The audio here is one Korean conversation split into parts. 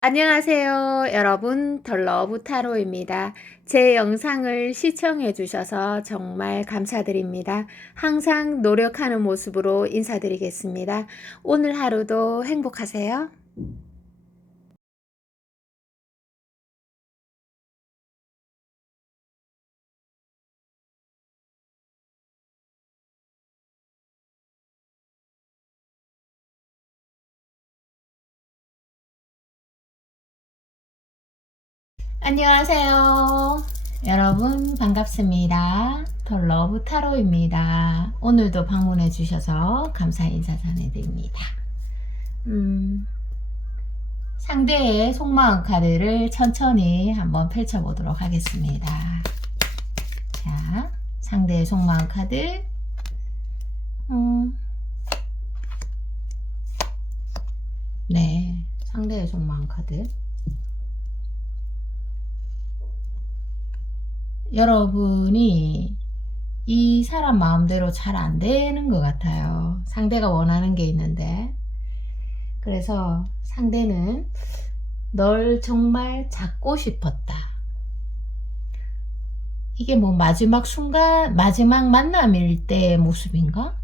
안녕하세요. 여러분, 덜러브 타로입니다. 제 영상을 시청해 주셔서 정말 감사드립니다. 항상 노력하는 모습으로 인사드리겠습니다. 오늘 하루도 행복하세요. 안녕하세요. 여러분, 반갑습니다. 덜러브 타로입니다. 오늘도 방문해 주셔서 감사 인사 전해드립니다. 상대의 속마음 카드를 천천히 한번 펼쳐보도록 하겠습니다. 자, 상대의 속마음 카드. 네, 상대의 속마음 카드. 여러분이 이 사람 마음대로 잘 안 되는 것 같아요. 상대가 원하는 게 있는데. 그래서 상대는 널 정말 잡고 싶었다. 이게 뭐 마지막 순간, 마지막 만남일 때의 모습인가?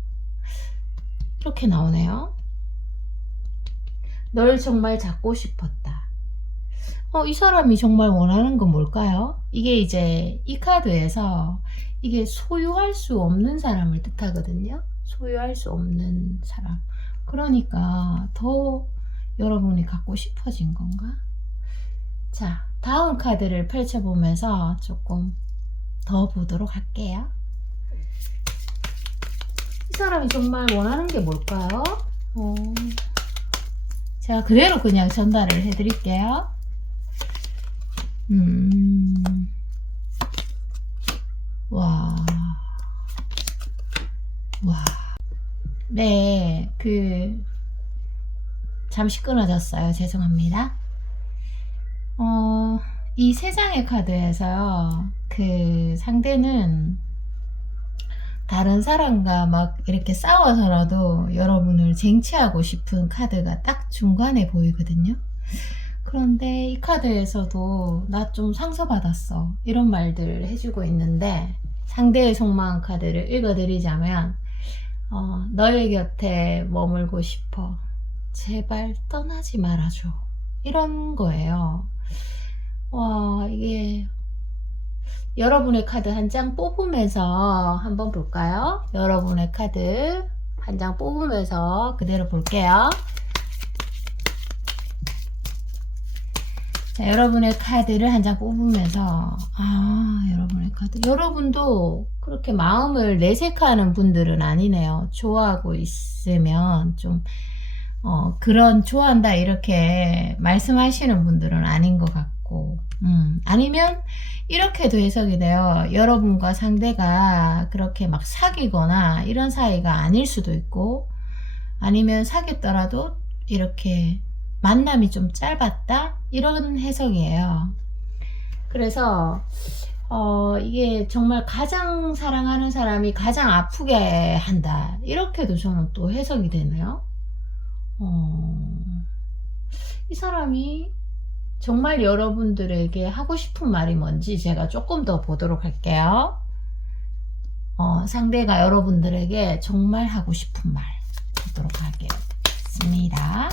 이렇게 나오네요. 널 정말 잡고 싶었다. 이 사람이 정말 원하는 건 뭘까요? 이게 이제 이 카드에서 이게 소유할 수 없는 사람을 뜻하거든요. 소유할 수 없는 사람. 그러니까 더 여러분이 갖고 싶어진 건가? 자, 다음 카드를 펼쳐보면서 조금 더 보도록 할게요. 이 사람이 정말 원하는 게 뭘까요? 제가 그대로 그냥 전달을 해드릴게요. 와. 와. 네, 잠시 끊어졌어요. 죄송합니다. 이 세 장의 카드에서요, 상대는 다른 사람과 막 이렇게 싸워서라도 여러분을 쟁취하고 싶은 카드가 딱 중간에 보이거든요. 그런데 이 카드에서도 나 좀 상처받았어, 이런 말들 해주고 있는데, 상대의 속마음 카드를 읽어드리자면, 너의 곁에 머물고 싶어. 제발 떠나지 말아줘. 이런 거예요. 이게 여러분의 카드 한 장 뽑으면서 한번 볼까요? 여러분의 카드 한 장 뽑으면서 그대로 볼게요. 자, 여러분의 카드를 한 장 뽑으면서, 여러분의 카드. 여러분도 그렇게 마음을 내색하는 분들은 아니네요. 좋아하고 있으면 좀, 그런 좋아한다 이렇게 말씀하시는 분들은 아닌 것 같고, 아니면 이렇게도 해석이 돼요. 여러분과 상대가 그렇게 막 사귀거나 이런 사이가 아닐 수도 있고, 아니면 사귀었더라도 이렇게 만남이 좀 짧았다, 이런 해석이에요. 그래서 이게 정말 가장 사랑하는 사람이 가장 아프게 한다, 이렇게도 저는 또 해석이 되네요. 이 사람이 정말 여러분들에게 하고 싶은 말이 뭔지 제가 조금 더 보도록 할게요. 상대가 여러분들에게 정말 하고 싶은 말 보도록 하겠습니다.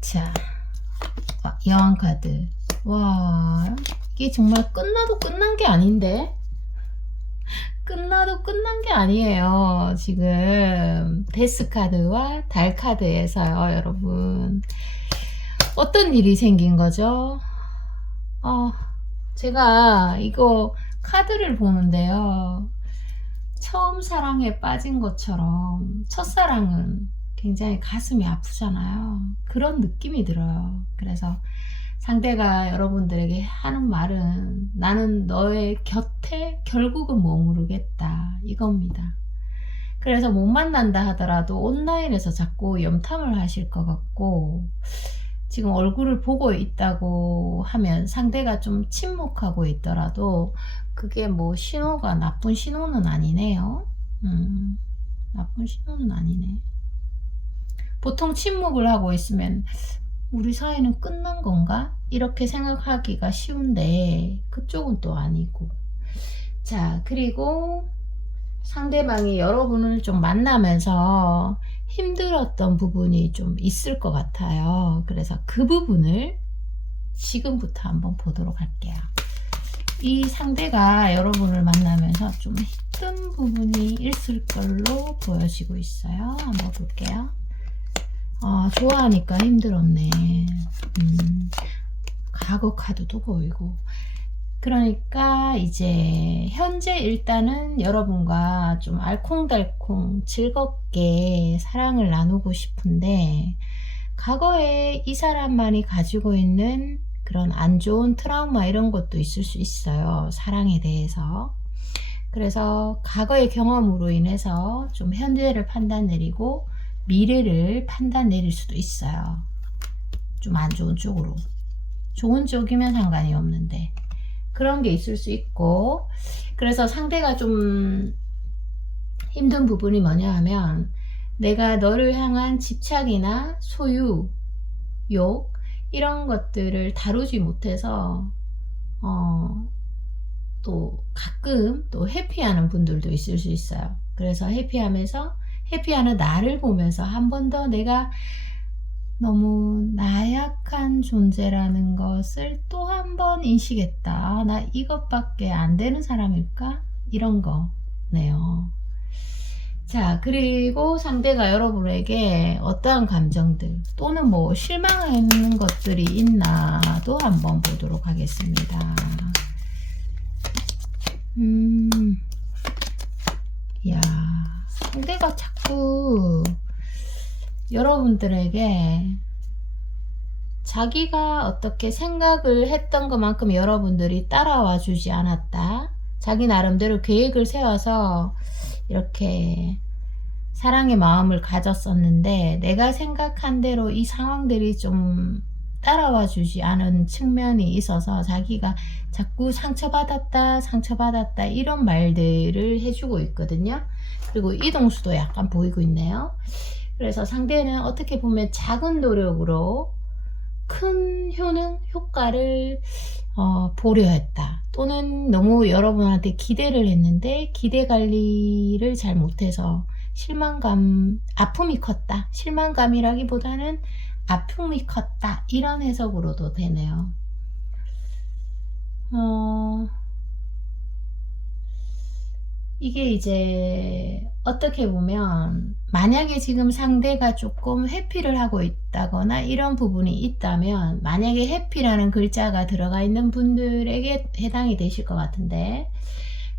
자, 여왕 카드. 와, 이게 정말 끝나도 끝난 게 아닌데? 끝나도 끝난 게 아니에요. 지금 데스 카드와 달 카드에서요, 여러분. 어떤 일이 생긴 거죠? 제가 이거 카드를 보는데요, 처음 사랑에 빠진 것처럼 첫사랑은 굉장히 가슴이 아프잖아요. 그런 느낌이 들어요. 그래서 상대가 여러분들에게 하는 말은, 나는 너의 곁에 결국은 머무르겠다, 이겁니다. 그래서 못 만난다 하더라도 온라인에서 자꾸 염탐을 하실 것 같고, 지금 얼굴을 보고 있다고 하면 상대가 좀 침묵하고 있더라도 그게 뭐 신호가 나쁜 신호는 아니네요. 나쁜 신호는 아니네. 보통 침묵을 하고 있으면 우리 사이는 끝난 건가? 이렇게 생각하기가 쉬운데 그쪽은 또 아니고. 자, 그리고 상대방이 여러분을 좀 만나면서 힘들었던 부분이 좀 있을 것 같아요. 그래서 그 부분을 지금부터 한번 보도록 할게요. 이 상대가 여러분을 만나면서 좀 힘든 부분이 있을 걸로 보여지고 있어요. 한번 볼게요. 좋아하니까 힘들었네. 과거 카드도 보이고. 그러니까 이제 현재 일단은 여러분과 좀 알콩달콩 즐겁게 사랑을 나누고 싶은데, 과거에 이 사람만이 가지고 있는 그런 안 좋은 트라우마 이런 것도 있을 수 있어요. 사랑에 대해서. 그래서 과거의 경험으로 인해서 좀 현재를 판단 내리고 미래를 판단 내릴 수도 있어요. 좀 안 좋은 쪽으로. 좋은 쪽이면 상관이 없는데 그런 게 있을 수 있고, 그래서 상대가 좀 힘든 부분이 뭐냐 하면, 내가 너를 향한 집착이나 소유, 욕 이런 것들을 다루지 못해서 또 가끔 또 회피하는 분들도 있을 수 있어요. 그래서 회피하는 나를 보면서 한 번 더 내가 너무 나약한 존재라는 것을 또 한 번 인식했다. 나 이것밖에 안 되는 사람일까? 이런 거네요. 자, 그리고 상대가 여러분에게 어떠한 감정들 또는 뭐 실망하는 것들이 있나도 한번 보도록 하겠습니다. 야, 상대가 자꾸 여러분들에게 자기가 어떻게 생각을 했던 것만큼 여러분들이 따라와 주지 않았다. 자기 나름대로 계획을 세워서 이렇게 사랑의 마음을 가졌었는데, 내가 생각한 대로 이 상황들이 좀 따라와 주지 않은 측면이 있어서 자기가 자꾸 상처받았다 이런 말들을 해주고 있거든요. 그리고 이동수도 약간 보이고 있네요. 그래서 상대는 어떻게 보면 작은 노력으로 큰 효과를 보려 했다. 또는 너무 여러분한테 기대를 했는데 기대 관리를 잘 못해서 아픔이 컸다. 실망감이라기보다는 아픔이 컸다. 이런 해석으로도 되네요. 이게 이제 어떻게 보면, 만약에 지금 상대가 조금 회피를 하고 있다거나 이런 부분이 있다면, 만약에 회피라는 글자가 들어가 있는 분들에게 해당이 되실 것 같은데,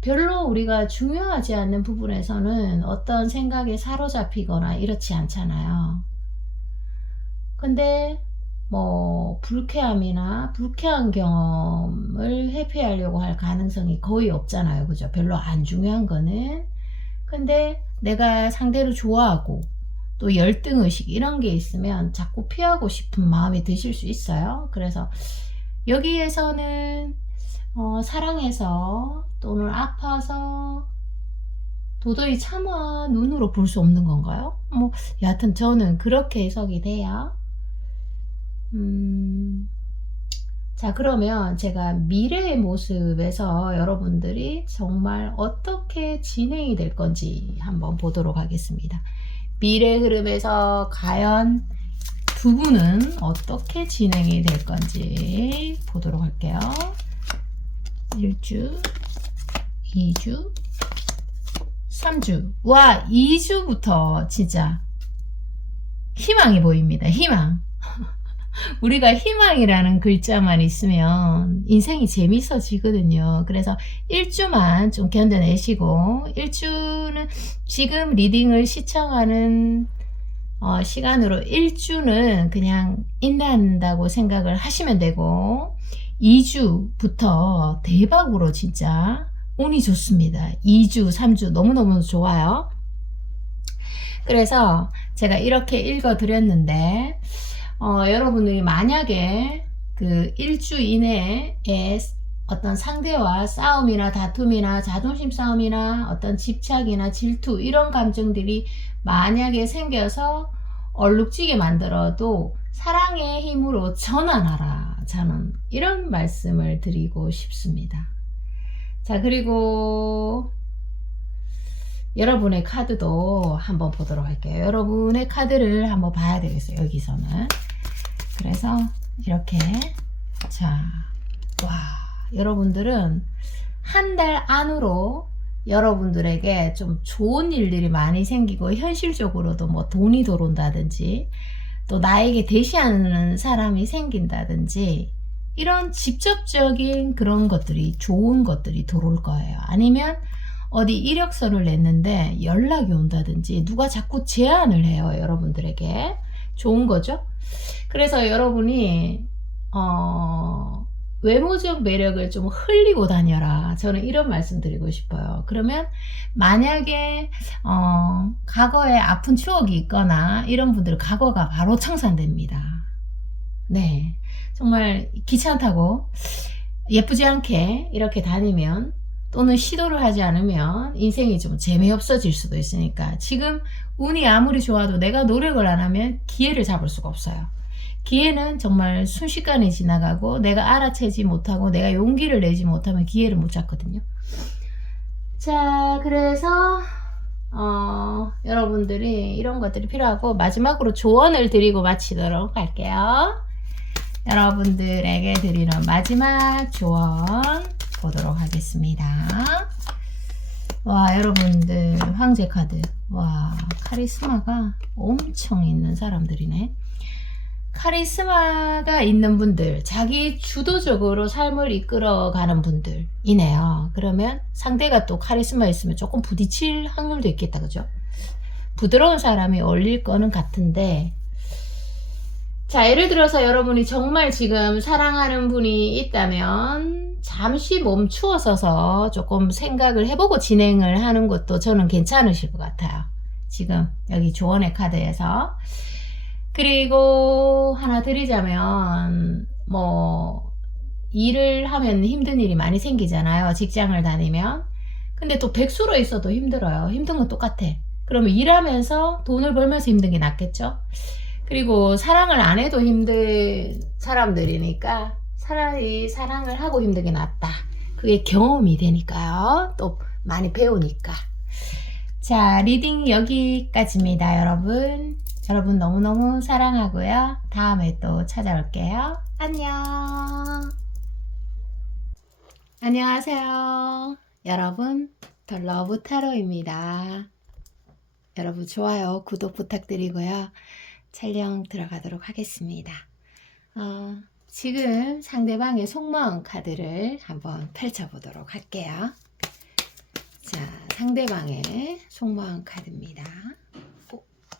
별로 우리가 중요하지 않는 부분에서는 어떤 생각에 사로잡히거나 이렇지 않잖아요. 근데 뭐 불쾌한 경험을 회피하려고 할 가능성이 거의 없잖아요. 그죠? 별로 안 중요한 거는. 근데 내가 상대를 좋아하고 또 열등의식 이런 게 있으면 자꾸 피하고 싶은 마음이 드실 수 있어요. 그래서 여기에서는 사랑해서 또는 아파서 도저히 차마 눈으로 볼 수 없는 건가요? 뭐 여하튼 저는 그렇게 해석이 돼요. 자, 그러면 제가 미래의 모습에서 여러분들이 정말 어떻게 진행이 될 건지 한번 보도록 하겠습니다. 미래 흐름에서 과연 두 분은 어떻게 진행이 될 건지 보도록 할게요. 1주, 2주, 3주. 와, 2주부터 진짜 희망이 보입니다. 희망. 우리가 희망이라는 글자만 있으면 인생이 재밌어지거든요. 그래서 1주만 좀 견뎌내시고, 1주는 지금 리딩을 시청하는 시간으로 1주는 그냥 인내한다고 생각을 하시면 되고, 2주부터 대박으로 진짜 운이 좋습니다. 2주, 3주 너무너무 좋아요. 그래서 제가 이렇게 읽어 드렸는데, 여러분들이 만약에 그 1주 이내에 어떤 상대와 싸움이나 다툼이나 자존심 싸움이나 어떤 집착이나 질투 이런 감정들이 만약에 생겨서 얼룩지게 만들어도 사랑의 힘으로 전환하라. 저는 이런 말씀을 드리고 싶습니다. 자, 그리고 여러분의 카드도 한번 보도록 할게요. 여러분의 카드를 한번 봐야 되겠어요. 여기서는. 그래서 이렇게, 자, 와, 여러분들은 한 달 안으로 여러분들에게 좀 좋은 일들이 많이 생기고, 현실적으로도 뭐 돈이 들어온다든지 또 나에게 대시하는 사람이 생긴다든지, 이런 직접적인 그런 것들이, 좋은 것들이 들어올 거예요. 아니면 어디 이력서를 냈는데 연락이 온다든지, 누가 자꾸 제안을 해요. 여러분들에게. 좋은 거죠. 그래서 여러분이 외모적 매력을 좀 흘리고 다녀라. 저는 이런 말씀 드리고 싶어요. 그러면 만약에 과거에 아픈 추억이 있거나 이런 분들은 과거가 바로 청산됩니다. 네, 정말 기차 타고 예쁘지 않게 이렇게 다니면, 또는 시도를 하지 않으면 인생이 좀 재미없어질 수도 있으니까, 지금 운이 아무리 좋아도 내가 노력을 안 하면 기회를 잡을 수가 없어요. 기회는 정말 순식간에 지나가고, 내가 알아채지 못하고 내가 용기를 내지 못하면 기회를 못 잡거든요. 자, 그래서 여러분들이 이런 것들이 필요하고, 마지막으로 조언을 드리고 마치도록 할게요. 여러분들에게 드리는 마지막 조언 보도록 하겠습니다. 와, 여러분들 황제 카드. 와, 카리스마가 엄청 있는 사람들이네. 카리스마가 있는 분들, 자기 주도적으로 삶을 이끌어가는 분들이네요. 그러면 상대가 또 카리스마 있으면 조금 부딪힐 확률도 있겠다, 그죠? 부드러운 사람이 어울릴 거는 같은데, 자, 예를 들어서 여러분이 정말 지금 사랑하는 분이 있다면 잠시 멈추어 서서 조금 생각을 해보고 진행을 하는 것도 저는 괜찮으실 것 같아요. 지금 여기 조언의 카드에서. 그리고 하나 드리자면, 뭐 일을 하면 힘든 일이 많이 생기잖아요. 직장을 다니면. 근데 또 백수로 있어도 힘들어요. 힘든 건 똑같아. 그러면 일하면서 돈을 벌면서 힘든 게 낫겠죠? 그리고 사랑을 안 해도 힘든 사람들이니까 차라리 사랑을 하고 힘든 게 낫다. 그게 경험이 되니까요. 또 많이 배우니까. 자, 리딩 여기까지입니다, 여러분. 여러분 너무너무 사랑하고요. 다음에 또 찾아올게요. 안녕. 안녕하세요. 여러분, 더 러브 타로입니다. 여러분 좋아요, 구독 부탁드리고요. 촬영 들어가도록 하겠습니다. 지금 상대방의 속마음 카드를 한번 펼쳐보도록 할게요. 자, 상대방의 속마음 카드입니다.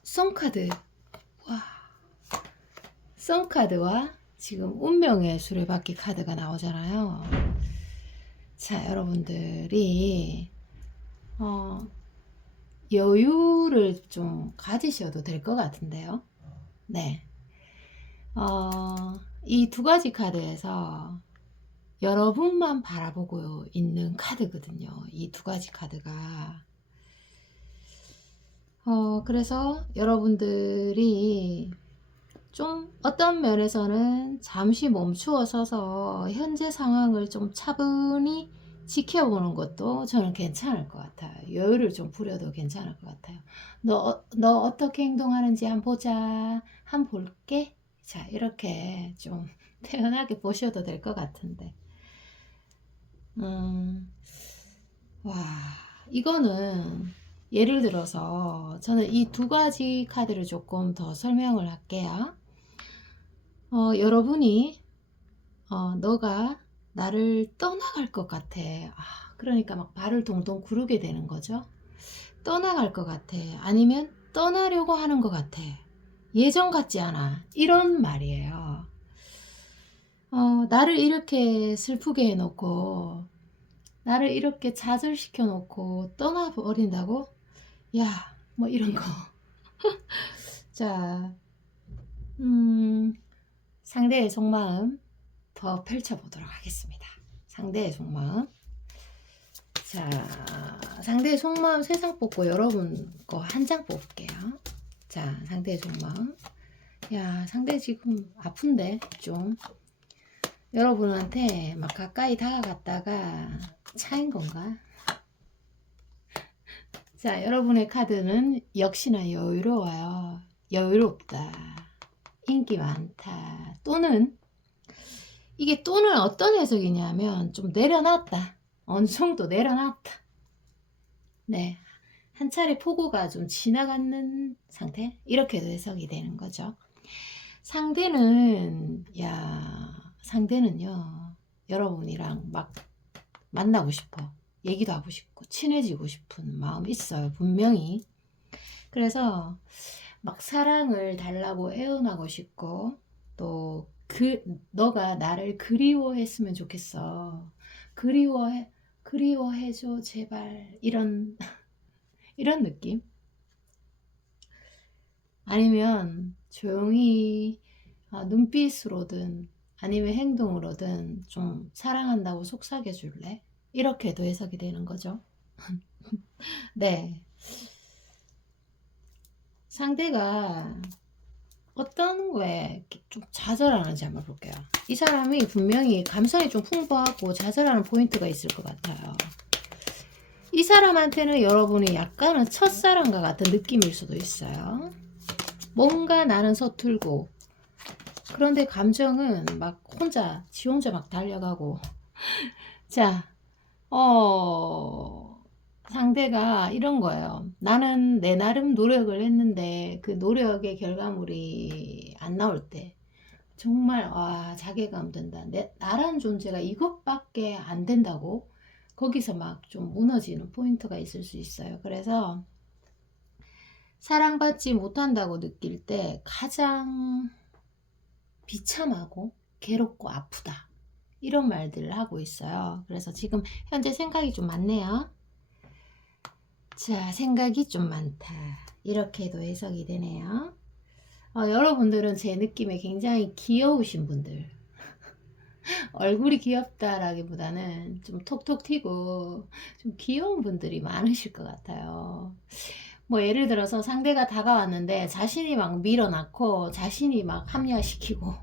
썬카드. 와, 썬카드와 지금 운명의 수레바퀴 카드가 나오잖아요. 자, 여러분들이 여유를 좀 가지셔도 될 것 같은데요. 네. 이 두 가지 카드에서 여러분만 바라보고 있는 카드거든요. 이 두 가지 카드가. 그래서 여러분들이 좀 어떤 면에서는 잠시 멈추어 서서 현재 상황을 좀 차분히 지켜보는 것도 저는 괜찮을 것 같아요. 여유를 좀 부려도 괜찮을 것 같아요. 너 어떻게 행동하는지 한번 보자. 한번 볼게. 자, 이렇게 좀 태연하게 보셔도 될 것 같은데. 와, 이거는 예를 들어서 저는 이 두 가지 카드를 조금 더 설명을 할게요. 여러분이 너가 나를 떠나갈 것 같아. 그러니까 막 발을 동동 구르게 되는 거죠. 떠나갈 것 같아. 아니면 떠나려고 하는 것 같아. 예전 같지 않아. 이런 말이에요. 나를 이렇게 슬프게 해놓고, 나를 이렇게 좌절시켜 놓고 떠나버린다고? 야, 뭐 이런 거. 자, 상대의 속마음 더 펼쳐보도록 하겠습니다. 상대의 속마음. 자, 상대의 속마음 3장 뽑고 여러분 거 1장 뽑을게요. 자, 자, 상대의 속마음. 야, 상대 지금 아픈데 좀 여러분한테 막 가까이 다가갔다가 차인 건가? 자, 여러분의 카드는 역시나 여유로워요. 여유롭다. 인기 많다. 또는 이게 또는 어떤 해석이냐면 좀 내려놨다. 어느 정도 내려놨다. 네. 한 차례 폭우가 좀 지나가는 상태? 이렇게도 해석이 되는 거죠. 상대는요, 여러분이랑 막 만나고 싶어. 얘기도 하고 싶고, 친해지고 싶은 마음 있어요. 분명히. 그래서 막 사랑을 달라고 애원하고 싶고, 또 너가 나를 그리워했으면 좋겠어. 그리워해줘, 제발. 이런 느낌? 아니면 조용히 눈빛으로든 아니면 행동으로든 좀 사랑한다고 속삭여 줄래? 이렇게도 해석이 되는 거죠. 네. 상대가 어떤 거에 좀 좌절하는지 한번 볼게요. 이 사람이 분명히 감성이 좀 풍부하고 좌절하는 포인트가 있을 것 같아요. 이 사람한테는 여러분이 약간은 첫사랑과 같은 느낌일 수도 있어요. 뭔가 나는 서툴고, 그런데 감정은 막 지 혼자 막 달려가고. 자, 상대가 이런 거예요. 나는 내 나름 노력을 했는데 그 노력의 결과물이 안 나올 때 정말 자괴감 든다. 나란 존재가 이것밖에 안 된다고 거기서 막 좀 무너지는 포인트가 있을 수 있어요. 그래서 사랑받지 못한다고 느낄 때 가장 비참하고 괴롭고 아프다. 이런 말들을 하고 있어요. 그래서 지금 현재 생각이 좀 많네요. 자, 생각이 좀 많다. 이렇게도 해석이 되네요. 여러분들은 제 느낌에 굉장히 귀여우신 분들. 얼굴이 귀엽다라기보다는 좀 톡톡 튀고 좀 귀여운 분들이 많으실 것 같아요. 뭐 예를 들어서 상대가 다가왔는데 자신이 막 밀어넣고 자신이 막 합리화시키고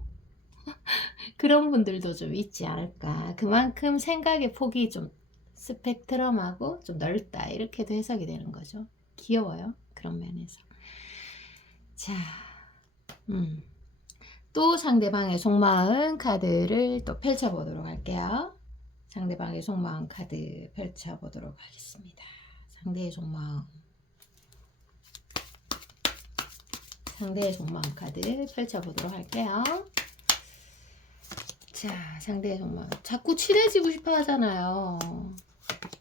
그런 분들도 좀 있지 않을까. 그만큼 생각의 폭이 좀 스펙트럼하고 좀 넓다. 이렇게도 해석이 되는 거죠. 귀여워요. 그런 면에서. 자, 또 상대방의 속마음 카드를 또 펼쳐보도록 할게요. 상대방의 속마음 카드 펼쳐보도록 하겠습니다. 상대의 속마음. 상대의 속마음 카드 펼쳐보도록 할게요. 자, 상대의 속마음. 자꾸 친해지고 싶어 하잖아요.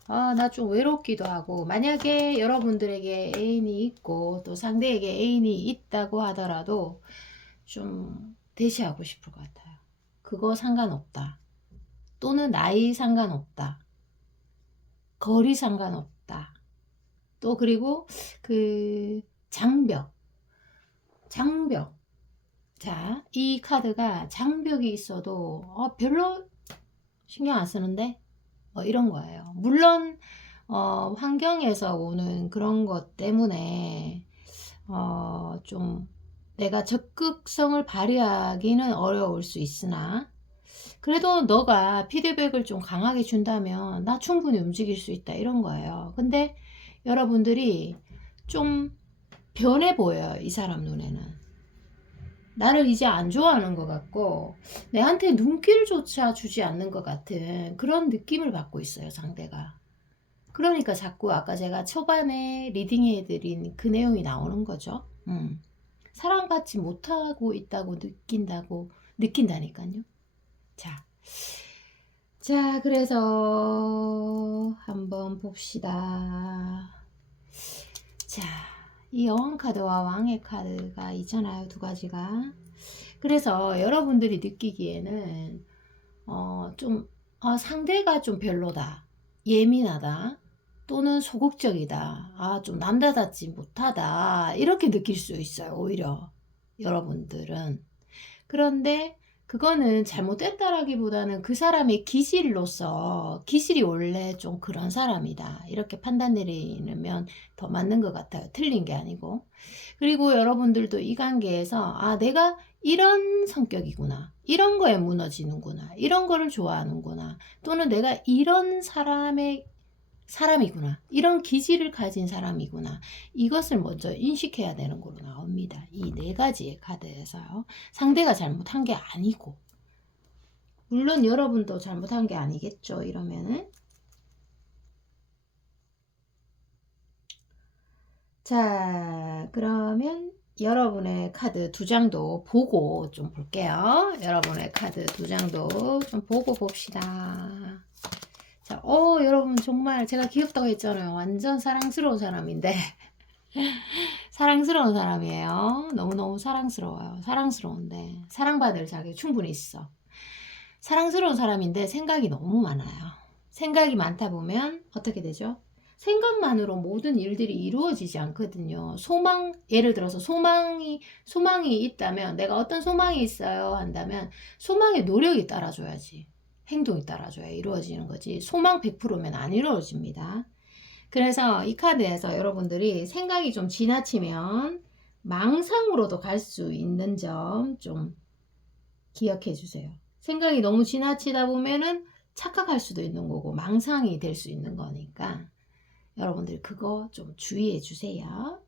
나 좀 외롭기도 하고, 만약에 여러분들에게 애인이 있고 또 상대에게 애인이 있다고 하더라도 좀 대시하고 싶을 것 같아요. 그거 상관없다. 또는 나이 상관없다. 거리 상관없다. 또 그리고 그 장벽. 자, 이 카드가 장벽이 있어도 별로 신경 안 쓰는데 이런 거예요. 물론 환경에서 오는 그런 것 때문에 좀 내가 적극성을 발휘하기는 어려울 수 있으나 그래도 너가 피드백을 좀 강하게 준다면 나 충분히 움직일 수 있다 이런 거예요. 근데 여러분들이 좀 변해 보여요. 이 사람 눈에는. 나를 이제 안 좋아하는 것 같고 내한테 눈길조차 주지 않는 것 같은 그런 느낌을 받고 있어요. 상대가. 그러니까 자꾸 아까 제가 초반에 리딩해드린 그 내용이 나오는 거죠. 사랑받지 못하고 있다고 느낀다니까요. 자, 그래서 한번 봅시다. 자, 이 여왕 카드와 왕의 카드가 있잖아요. 두 가지가. 그래서 여러분들이 느끼기에는 좀 상대가 좀 별로다. 예민하다. 또는 소극적이다. 좀 남자답지 못하다. 이렇게 느낄 수 있어요. 오히려 여러분들은. 그런데 그거는 잘못됐다라기보다는 그 사람의 기질이 원래 좀 그런 사람이다. 이렇게 판단 내리면 더 맞는 것 같아요. 틀린 게 아니고. 그리고 여러분들도 이 관계에서 아, 내가 이런 성격이구나. 이런 거에 무너지는구나. 이런 거를 좋아하는구나. 또는 내가 이런 사람이구나. 이런 기질을 가진 사람이구나. 이것을 먼저 인식해야 되는 거로 나옵니다. 이 네 가지의 카드에서요. 상대가 잘못한 게 아니고. 물론 여러분도 잘못한 게 아니겠죠. 이러면은. 자, 그러면 여러분의 카드 두 장도 보고 좀 볼게요. 여러분의 카드 두 장도 좀 보고 봅시다. 자, 여러분 정말 제가 귀엽다고 했잖아요. 완전 사랑스러운 사람인데. 사랑스러운 사람이에요. 너무너무 사랑스러워요. 사랑스러운데 사랑받을 자격이 충분히 있어. 사랑스러운 사람인데 생각이 너무 많아요. 생각이 많다 보면 어떻게 되죠? 생각만으로 모든 일들이 이루어지지 않거든요. 예를 들어서 소망이 있다면, 내가 어떤 소망이 있어요 한다면 소망의 노력이 따라줘야지, 행동이 따라줘야 이루어지는 거지. 소망 100%면 안 이루어집니다. 그래서 이 카드에서 여러분들이 생각이 좀 지나치면 망상으로도 갈 수 있는 점 좀 기억해 주세요. 생각이 너무 지나치다 보면은 착각할 수도 있는 거고 망상이 될 수 있는 거니까 여러분들 그거 좀 주의해 주세요.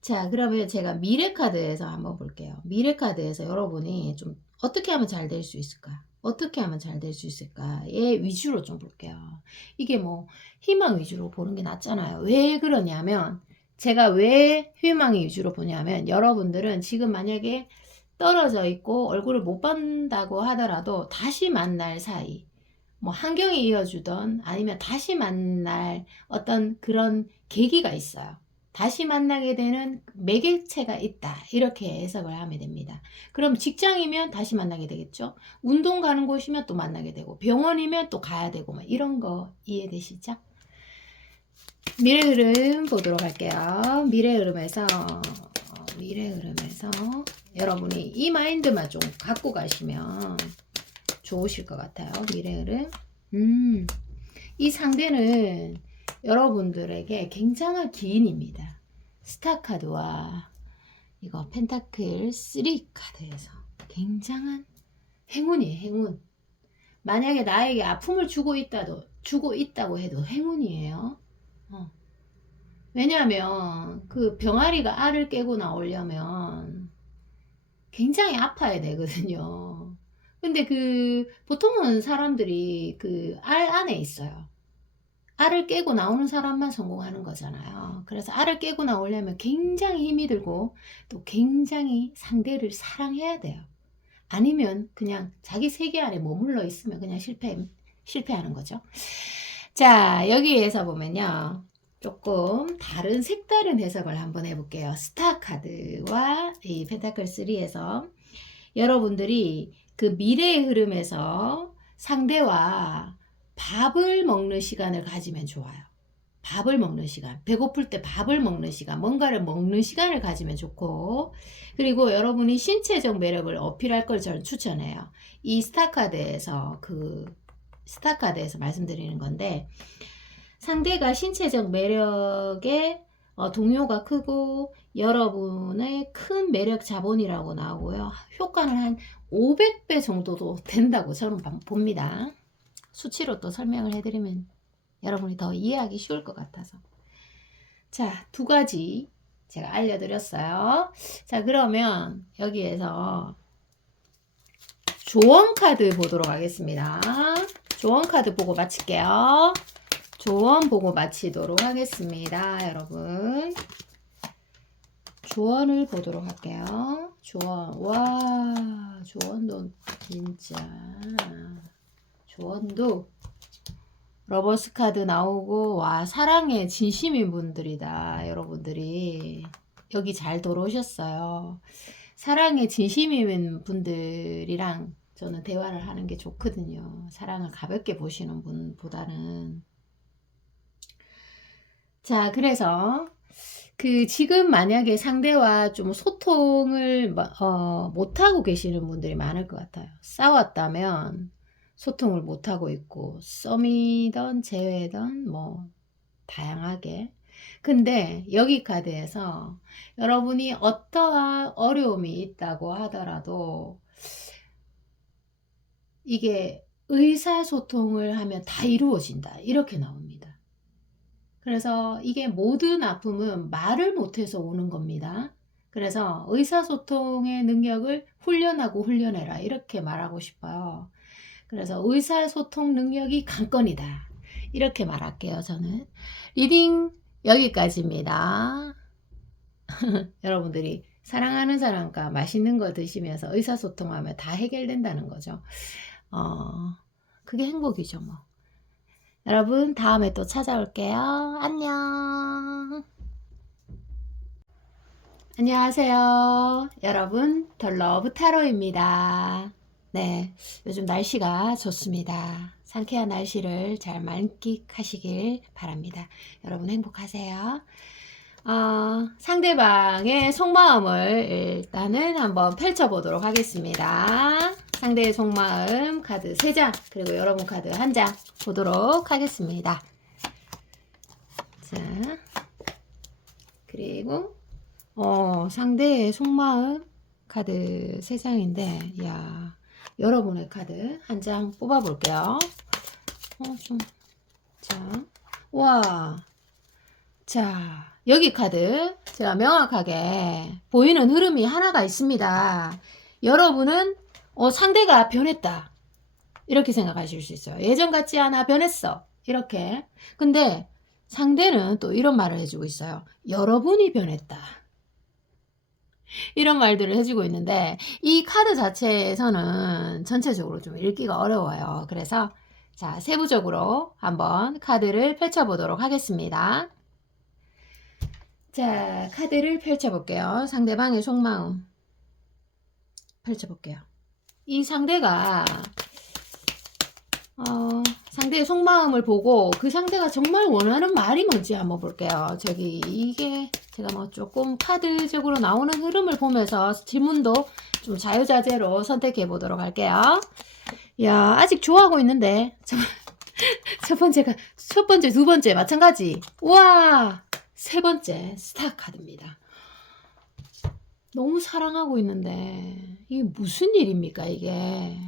자, 그러면 제가 미래 카드에서 한번 볼게요. 미래 카드에서 여러분이 좀 어떻게 하면 잘 될 수 있을까? 어떻게 하면 잘 될 수 있을까의 위주로 좀 볼게요. 이게 뭐 희망 위주로 보는 게 낫잖아요. 왜 그러냐면, 제가 왜 희망 위주로 보냐면, 여러분들은 지금 만약에 떨어져 있고 얼굴을 못 본다고 하더라도 다시 만날 사이, 뭐 환경이 이어주던 아니면 다시 만날 어떤 그런 계기가 있어요. 다시 만나게 되는 매개체가 있다. 이렇게 해석을 하면 됩니다. 그럼 직장이면 다시 만나게 되겠죠. 운동 가는 곳이면 또 만나게 되고, 병원이면 또 가야 되고, 뭐 이런 거 이해되시죠? 미래 흐름 보도록 할게요. 미래 흐름에서 여러분이 이 마인드만 좀 갖고 가시면 좋으실 것 같아요. 미래 흐름. 이 상대는 여러분들에게 굉장한 기인입니다. 스타 카드와 이거 펜타클 3 카드에서 굉장한 행운이에요. 행운. 만약에 나에게 아픔을 주고 있다고 해도 행운이에요. 왜냐하면 그 병아리가 알을 깨고 나오려면 굉장히 아파야 되거든요. 근데 보통은 사람들이 그 알 안에 있어요. 알을 깨고 나오는 사람만 성공하는 거잖아요. 그래서 알을 깨고 나오려면 굉장히 힘이 들고 또 굉장히 상대를 사랑해야 돼요. 아니면 그냥 자기 세계 안에 머물러 있으면 그냥 실패하는 거죠. 자, 여기에서 보면요. 조금 다른 색다른 해석을 한번 해볼게요. 스타 카드와 이 펜타클 3에서 여러분들이 그 미래의 흐름에서 상대와 밥을 먹는 시간을 가지면 좋아요. 밥을 먹는 시간, 배고플 때 밥을 먹는 시간, 뭔가를 먹는 시간을 가지면 좋고, 그리고 여러분이 신체적 매력을 어필할 걸 저는 추천해요. 이 스타카드에서 말씀드리는 건데, 상대가 신체적 매력에 동요가 크고 여러분의 큰 매력 자본이라고 나오고요. 효과는 한 500배 정도도 된다고 저는 봅니다. 수치로 또 설명을 해드리면 여러분이 더 이해하기 쉬울 것 같아서. 자, 두 가지 제가 알려드렸어요. 자, 그러면 여기에서 조언 카드 보도록 하겠습니다. 조언 카드 보고 마칠게요. 조언 보고 마치도록 하겠습니다. 여러분. 조언을 보도록 할게요. 조언. 와, 조언도 진짜. 조언도 러버스 카드 나오고, 와, 사랑에 진심인 분들이다. 여러분들이 여기 잘 들어오셨어요. 사랑에 진심인 분들이랑 저는 대화를 하는 게 좋거든요. 사랑을 가볍게 보시는 분보다는. 자, 그래서 지금 만약에 상대와 좀 소통을 못하고 계시는 분들이 많을 것 같아요. 싸웠다면 소통을 못하고 있고, 썸이든 재회든 뭐, 다양하게. 근데 여기 카드에서 여러분이 어떠한 어려움이 있다고 하더라도 이게 의사소통을 하면 다 이루어진다. 이렇게 나옵니다. 그래서 이게 모든 아픔은 말을 못해서 오는 겁니다. 그래서 의사소통의 능력을 훈련하고 훈련해라. 이렇게 말하고 싶어요. 그래서 의사소통 능력이 관건이다. 이렇게 말할게요, 저는. 리딩 여기까지입니다. 여러분들이 사랑하는 사람과 맛있는 거 드시면서 의사소통하면 다 해결된다는 거죠. 그게 행복이죠, 뭐. 여러분, 다음에 또 찾아올게요. 안녕. 안녕하세요. 여러분, 더 러브 타로입니다. 네, 요즘 날씨가 좋습니다. 상쾌한 날씨를 잘 만끽하시길 바랍니다. 여러분 행복하세요. 상대방의 속마음을 일단은 한번 펼쳐보도록 하겠습니다. 상대의 속마음 카드 3장, 그리고 여러분 카드 1장 보도록 하겠습니다. 자, 그리고 상대의 속마음 카드 3장인데, 야, 여러분의 카드 1장 뽑아볼게요. 자, 와, 자, 여기 카드 제가 명확하게 보이는 흐름이 하나가 있습니다. 여러분은 상대가 변했다. 이렇게 생각하실 수 있어요. 예전 같지 않아 변했어. 이렇게. 근데 상대는 또 이런 말을 해주고 있어요. 여러분이 변했다. 이런 말들을 해주고 있는데 이 카드 자체에서는 전체적으로 좀 읽기가 어려워요. 그래서 자, 세부적으로 한번 카드를 펼쳐보도록 하겠습니다. 자, 카드를 펼쳐볼게요. 상대방의 속마음 펼쳐볼게요. 이 상대가 상대의 속마음을 보고 그 상대가 정말 원하는 말이 뭔지 한번 볼게요. 이게 제가 뭐 조금 카드적으로 나오는 흐름을 보면서 질문도 좀 자유자재로 선택해 보도록 할게요. 야, 아직 좋아하고 있는데 첫 번째, 두 번째 마찬가지. 우와, 세 번째 스타 카드입니다. 너무 사랑하고 있는데 이게 무슨 일입니까, 이게?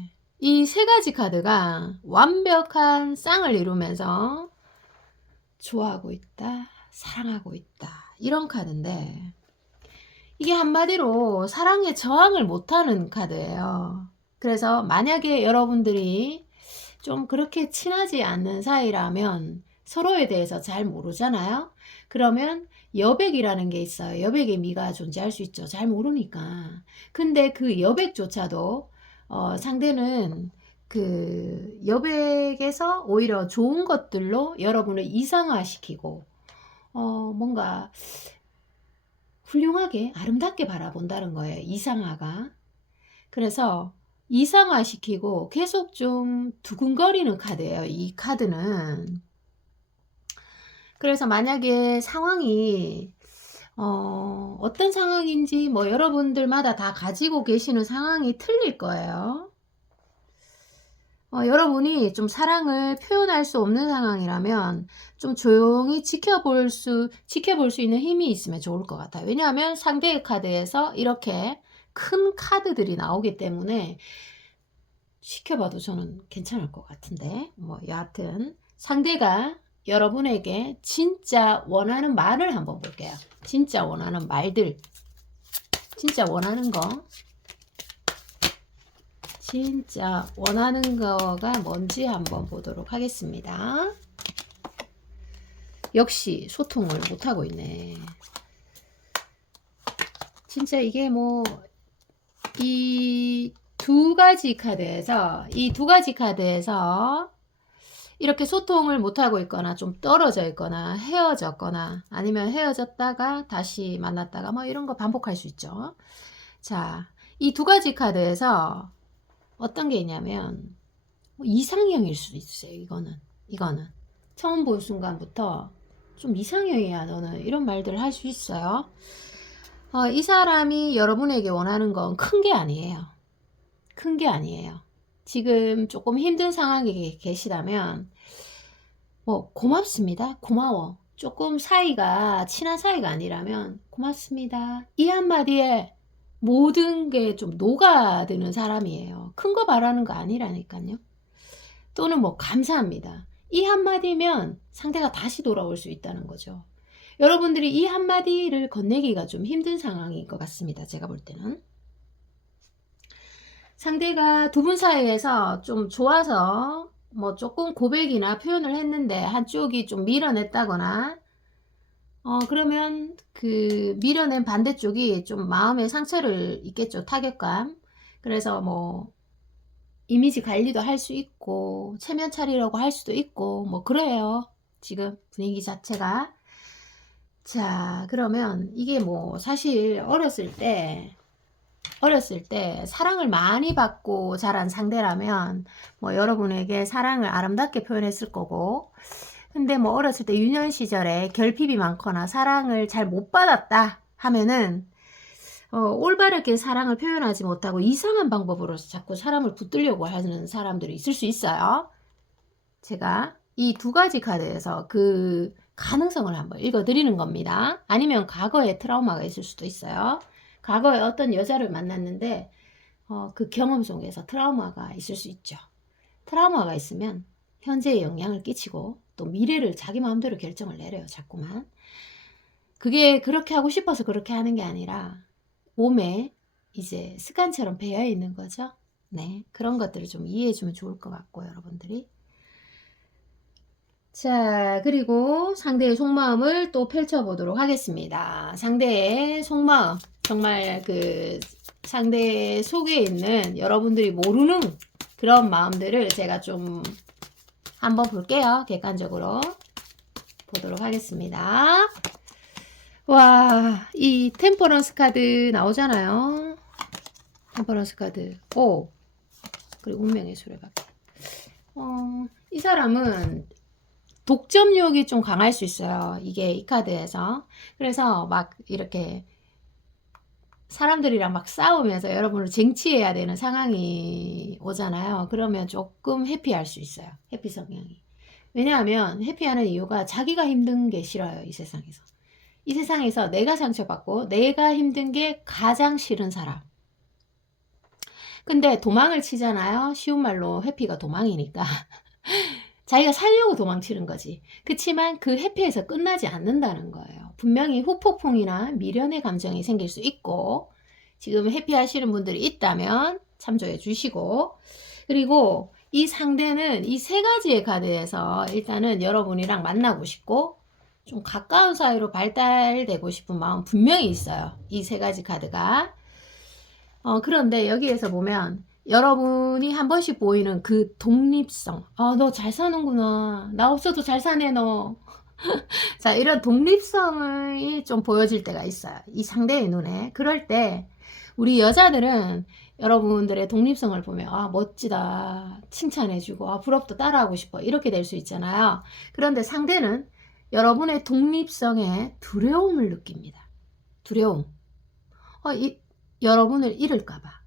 이 세 가지 카드가 완벽한 쌍을 이루면서 좋아하고 있다, 사랑하고 있다, 이런 카드인데 이게 한마디로 사랑에 저항을 못하는 카드예요. 그래서 만약에 여러분들이 좀 그렇게 친하지 않는 사이라면 서로에 대해서 잘 모르잖아요. 그러면 여백이라는 게 있어요. 여백의 미가 존재할 수 있죠. 잘 모르니까. 근데 그 여백조차도 상대는 그 여백에서 오히려 좋은 것들로 여러분을 이상화시키고 뭔가 훌륭하게 아름답게 바라본다는 거예요. 이상화가. 그래서 이상화시키고 계속 좀 두근거리는 카드예요. 이 카드는. 그래서 만약에 상황이 어떤 상황인지 뭐 여러분들마다 다 가지고 계시는 상황이 틀릴 거예요. 여러분이 좀 사랑을 표현할 수 없는 상황이라면 좀 조용히 지켜볼 수 있는 힘이 있으면 좋을 것 같아요. 왜냐하면 상대의 카드에서 이렇게 큰 카드들이 나오기 때문에 지켜봐도 저는 괜찮을 것 같은데, 뭐 여하튼 상대가 여러분에게 진짜 원하는 말을 한번 볼게요. 진짜 원하는 말들, 진짜 원하는 거, 진짜 원하는 거가 뭔지 한번 보도록 하겠습니다. 역시 소통을 못하고 있네. 진짜 이게 뭐 이 두 가지 카드에서 이렇게 소통을 못하고 있거나 좀 떨어져 있거나 헤어졌거나 아니면 헤어졌다가 다시 만났다가 뭐 이런 거 반복할 수 있죠. 자, 이 두 가지 카드에서 어떤 게 있냐면 뭐 이상형일 수도 있어요. 이거는 처음 본 순간부터 좀 이상형이야 너는, 이런 말들을 할 수 있어요. 이 사람이 여러분에게 원하는 건 큰 게 아니에요. 큰 게 아니에요. 지금 조금 힘든 상황에 계시다면 고맙습니다. 고마워. 조금 사이가 친한 사이가 아니라면 고맙습니다. 이 한마디에 모든 게 좀 녹아드는 사람이에요. 큰 거 바라는 거 아니라니까요. 또는 감사합니다. 이 한마디면 상대가 다시 돌아올 수 있다는 거죠. 여러분들이 이 한마디를 건네기가 좀 힘든 상황인 것 같습니다. 제가 볼 때는. 상대가 두 분 사이에서 좀 좋아서 조금 고백이나 표현을 했는데 한쪽이 좀 밀어냈다거나 그러면 그 밀어낸 반대쪽이 좀 마음의 상처를 입겠죠. 타격감. 그래서 이미지 관리도 할 수 있고 체면 차리려고 할 수도 있고 그래요. 지금 분위기 자체가. 자, 그러면 이게 사실 어렸을 때 사랑을 많이 받고 자란 상대라면 여러분에게 사랑을 아름답게 표현했을 거고, 근데 어렸을 때 유년 시절에 결핍이 많거나 사랑을 잘 못 받았다 하면은 올바르게 사랑을 표현하지 못하고 이상한 방법으로 자꾸 사람을 붙들려고 하는 사람들이 있을 수 있어요. 제가 이 두 가지 카드에서 그 가능성을 한번 읽어드리는 겁니다. 아니면 과거에 트라우마가 있을 수도 있어요. 과거에 어떤 여자를 만났는데 그 경험 속에서 트라우마가 있을 수 있죠. 트라우마가 있으면 현재에 영향을 끼치고 또 미래를 자기 마음대로 결정을 내려요. 자꾸만. 그게 그렇게 하고 싶어서 그렇게 하는 게 아니라 몸에 이제 습관처럼 배어 있는 거죠. 네, 그런 것들을 좀 이해해 주면 좋을 것 같고, 여러분들이. 자, 그리고 상대의 속마음을 또 펼쳐보도록 하겠습니다. 상대의 속마음, 정말 그 상대 속에 있는 여러분들이 모르는 그런 마음들을 제가 좀 한번 볼게요. 객관적으로 보도록 하겠습니다. 와, 이 템퍼런스 카드 나오잖아요. 템퍼런스 카드. 오, 그리고 운명의 수레바퀴. 이 사람은 독점욕이 좀 강할 수 있어요. 이게 이 카드에서. 그래서 이렇게 사람들이랑 싸우면서 여러분을 쟁취해야 되는 상황이 오잖아요. 그러면 조금 회피할 수 있어요. 회피 성향이. 왜냐하면 회피하는 이유가 자기가 힘든 게 싫어요. 이 세상에서. 이 세상에서 내가 상처받고 내가 힘든 게 가장 싫은 사람. 근데 도망을 치잖아요. 쉬운 말로 회피가 도망이니까. 자기가 살려고 도망치는 거지. 그치만 그 회피에서 끝나지 않는다는 거예요. 분명히 후폭풍이나 미련의 감정이 생길 수 있고, 지금 회피하시는 분들이 있다면 참조해 주시고, 그리고 이 상대는 이 세 가지의 카드에서 일단은 여러분이랑 만나고 싶고 좀 가까운 사이로 발달되고 싶은 마음 분명히 있어요. 이 세 가지 카드가. 그런데 여기에서 보면 여러분이 한 번씩 보이는 그 독립성. 너 잘 사는구나. 나 없어도 잘 사네, 너. 자, 이런 독립성이 좀 보여질 때가 있어요. 이 상대의 눈에. 그럴 때 우리 여자들은 여러분들의 독립성을 보면 멋지다. 칭찬해주고 부럽다. 따라하고 싶어. 이렇게 될 수 있잖아요. 그런데 상대는 여러분의 독립성에 두려움을 느낍니다. 두려움. 여러분을 잃을까봐.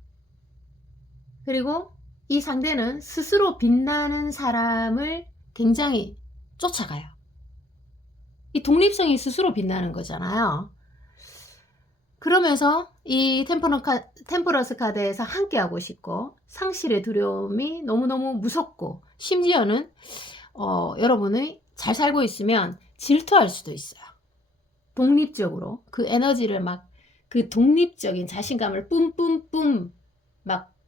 그리고 이 상대는 스스로 빛나는 사람을 굉장히 쫓아가요. 이 독립성이 스스로 빛나는 거잖아요. 그러면서 이 템퍼런스 카드에서 함께하고 싶고 상실의 두려움이 너무너무 무섭고 심지어는 여러분이 잘 살고 있으면 질투할 수도 있어요. 독립적으로 그 에너지를 그 독립적인 자신감을 뿜뿜뿜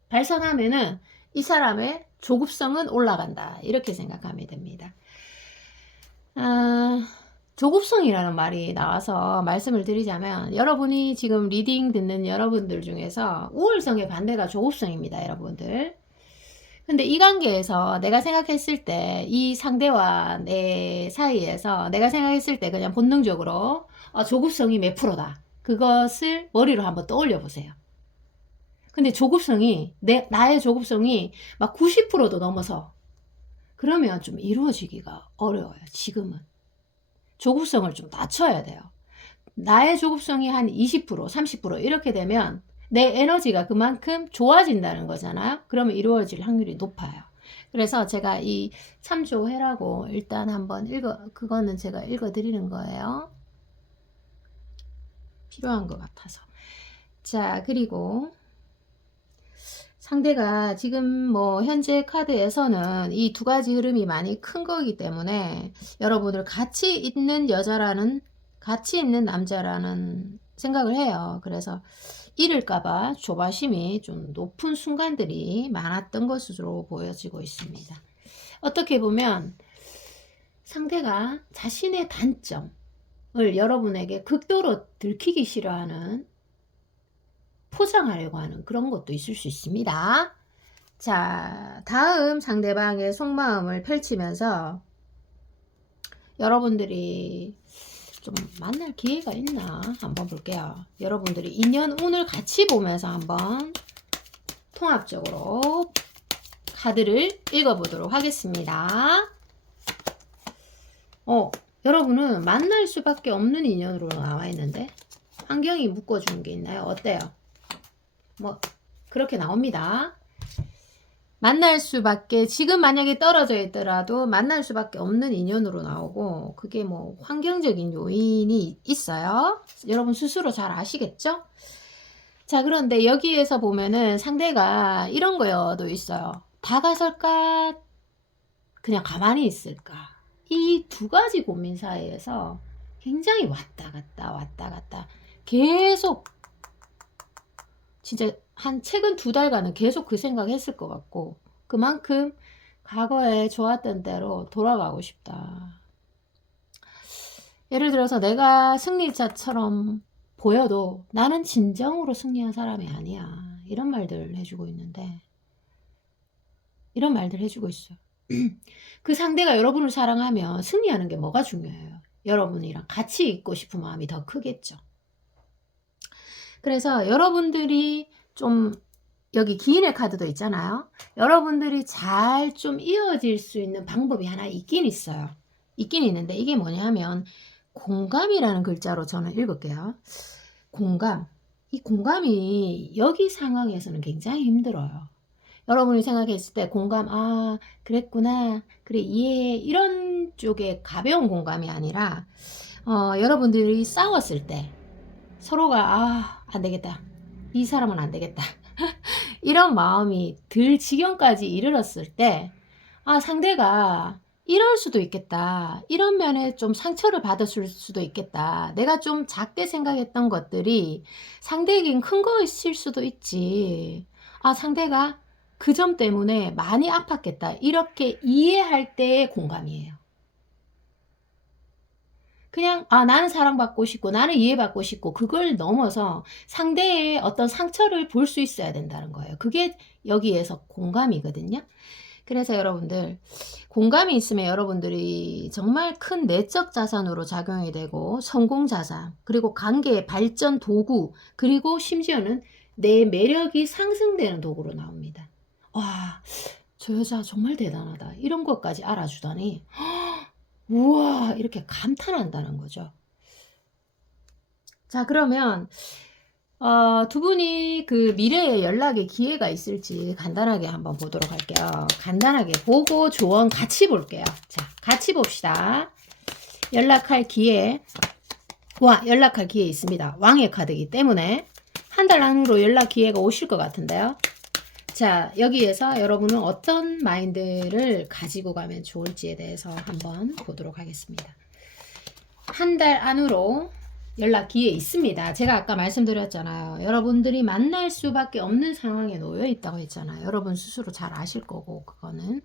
발산하면은 이 사람의 조급성은 올라간다. 이렇게 생각하면 됩니다. 조급성이라는 말이 나와서 말씀을 드리자면 여러분이 지금 리딩 듣는 여러분들 중에서 우월성의 반대가 조급성입니다. 여러분들. 근데 이 관계에서 내가 생각했을 때 이 상대와 내 사이에서 내가 생각했을 때 그냥 본능적으로 조급성이 몇 프로다. 그것을 머리로 한번 떠올려 보세요. 근데 조급성이 나의 조급성이 90%도 넘어서 그러면 좀 이루어지기가 어려워요. 지금은. 조급성을 좀 낮춰야 돼요. 나의 조급성이 한 20%, 30% 이렇게 되면 내 에너지가 그만큼 좋아진다는 거잖아요. 그러면 이루어질 확률이 높아요. 그래서 제가 이 참조해라고 일단 한번 그거는 제가 읽어드리는 거예요. 필요한 것 같아서. 자, 그리고 상대가 지금 뭐 현재 카드에서는 이 두 가지 흐름이 많이 큰 거기 때문에 여러분을 같이 있는 여자라는, 같이 있는 남자라는 생각을 해요. 그래서 잃을까봐 조바심이 좀 높은 순간들이 많았던 것으로 보여지고 있습니다. 어떻게 보면 상대가 자신의 단점을 여러분에게 극도로 들키기 싫어하는, 포장하려고 하는 그런 것도 있을 수 있습니다. 자, 다음 상대방의 속마음을 펼치면서 여러분들이 좀 만날 기회가 있나 한번 볼게요. 여러분들이 인연 운을 같이 보면서 한번 통합적으로 카드를 읽어보도록 하겠습니다. 여러분은 만날 수밖에 없는 인연으로 나와 있는데 환경이 묶어주는 게 있나요? 어때요? 뭐 그렇게 나옵니다. 만날 수밖에, 지금 만약에 떨어져 있더라도 만날 수밖에 없는 인연으로 나오고, 그게 뭐 환경적인 요인이 있어요. 여러분 스스로 잘 아시겠죠? 자, 그런데 여기에서 보면은 상대가 이런 거여도 있어요. 다가설까? 그냥 가만히 있을까? 이 두 가지 고민 사이에서 굉장히 왔다 갔다 계속, 진짜 한 최근 2달간은 계속 그 생각했을 것 같고, 그만큼 과거에 좋았던 대로 돌아가고 싶다. 예를 들어서 내가 승리자처럼 보여도 나는 진정으로 승리한 사람이 아니야. 이런 말들을 해주고 있는데, 이런 말들 해주고 있어요. 그 상대가 여러분을 사랑하면 승리하는 게 뭐가 중요해요? 여러분이랑 같이 있고 싶은 마음이 더 크겠죠. 그래서 여러분들이 좀, 여기 기인의 카드도 있잖아요. 여러분들이 잘 좀 이어질 수 있는 방법이 하나 있긴 있어요. 있긴 있는데 이게 뭐냐 하면 공감이라는 글자로 저는 읽을게요. 공감. 이 공감이 여기 상황에서는 굉장히 힘들어요. 여러분이 생각했을 때 공감, 아 그랬구나, 그래 이해해, 이런 쪽의 가벼운 공감이 아니라 여러분들이 싸웠을 때 서로가 안 되겠다, 이 사람은 안 되겠다 이런 마음이 들 지경까지 이르렀을 때 상대가 이럴 수도 있겠다, 이런 면에 좀 상처를 받았을 수도 있겠다, 내가 좀 작게 생각했던 것들이 상대에겐 큰 거일 수도 있지, 상대가 그 점 때문에 많이 아팠겠다, 이렇게 이해할 때의 공감이에요. 그냥 나는 사랑받고 싶고 나는 이해받고 싶고, 그걸 넘어서 상대의 어떤 상처를 볼 수 있어야 된다는 거예요. 그게 여기에서 공감이거든요. 그래서 여러분들 공감이 있으면 여러분들이 정말 큰 내적 자산으로 작용이 되고, 성공 자산, 그리고 관계의 발전 도구, 그리고 심지어는 내 매력이 상승되는 도구로 나옵니다. 와, 저 여자 정말 대단하다, 이런 것까지 알아주다니 우와, 이렇게 감탄한다는 거죠. 자, 그러면 두 분이 그 미래에 연락의 기회가 있을지 간단하게 한번 보도록 할게요. 간단하게 보고 조언 같이 볼게요. 자, 같이 봅시다. 연락할 기회, 연락할 기회 있습니다. 왕의 카드이기 때문에 한 달 안으로 연락 기회가 오실 것 같은데요. 자, 여기에서 여러분은 어떤 마인드를 가지고 가면 좋을지에 대해서 한번 보도록 하겠습니다. 한 달 안으로 연락 기회 있습니다. 제가 아까 말씀드렸잖아요. 여러분들이 만날 수밖에 없는 상황에 놓여 있다고 했잖아요. 여러분 스스로 잘 아실 거고, 그거는.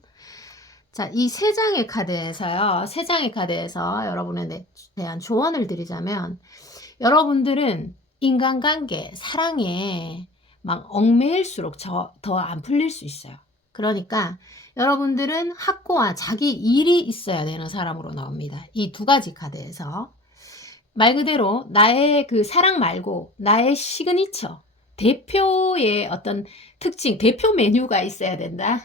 자, 이 3장의 카드에서요. 3장의 카드에서 여러분에 대한 조언을 드리자면, 여러분들은 인간관계, 사랑에 막 얽매일수록 더 안 풀릴 수 있어요. 그러니까 여러분들은 확고한 자기 일이 있어야 되는 사람으로 나옵니다. 이 두 가지 카드에서. 말 그대로 나의 그 사랑 말고 나의 시그니처, 대표의 어떤 특징, 대표 메뉴가 있어야 된다.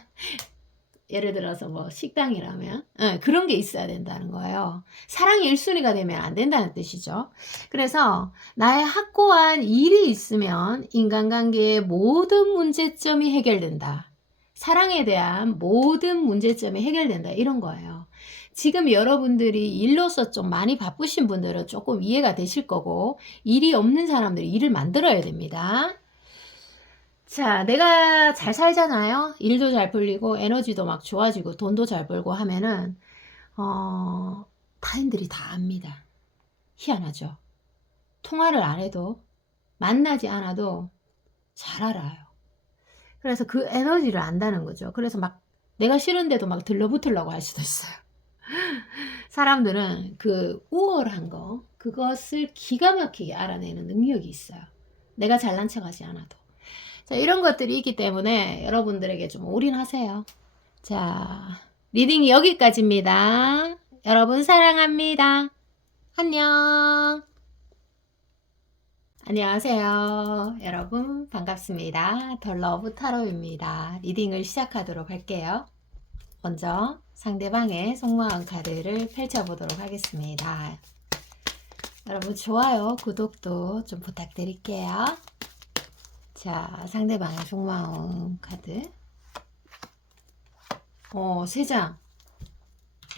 예를 들어서 뭐 식당이라면 그런 게 있어야 된다는 거예요. 사랑이 1순위가 되면 안 된다는 뜻이죠. 그래서 나의 확고한 일이 있으면 인간관계의 모든 문제점이 해결된다. 사랑에 대한 모든 문제점이 해결된다. 이런 거예요. 지금 여러분들이 일로서 좀 많이 바쁘신 분들은 조금 이해가 되실 거고, 일이 없는 사람들이 일을 만들어야 됩니다. 자, 내가 잘 살잖아요. 일도 잘 풀리고 에너지도 막 좋아지고 돈도 잘 벌고 하면은 타인들이 다 압니다. 희한하죠. 통화를 안 해도, 만나지 않아도 잘 알아요. 그래서 그 에너지를 안다는 거죠. 그래서 막 내가 싫은데도 막 들러붙으려고 할 수도 있어요. 사람들은 그 우월한 거, 그것을 기가 막히게 알아내는 능력이 있어요. 내가 잘난 척하지 않아도. 자, 이런 것들이 있기 때문에 여러분들에게 좀 올인하세요. 자, 리딩이 여기까지입니다. 여러분 사랑합니다. 안녕. 안녕하세요. 여러분 반갑습니다. 더 러브 타로입니다. 리딩을 시작하도록 할게요. 먼저 상대방의 속마음 카드를 펼쳐보도록 하겠습니다. 여러분 좋아요, 구독도 좀 부탁드릴게요. 자, 상대방의 속마음 카드. 3장.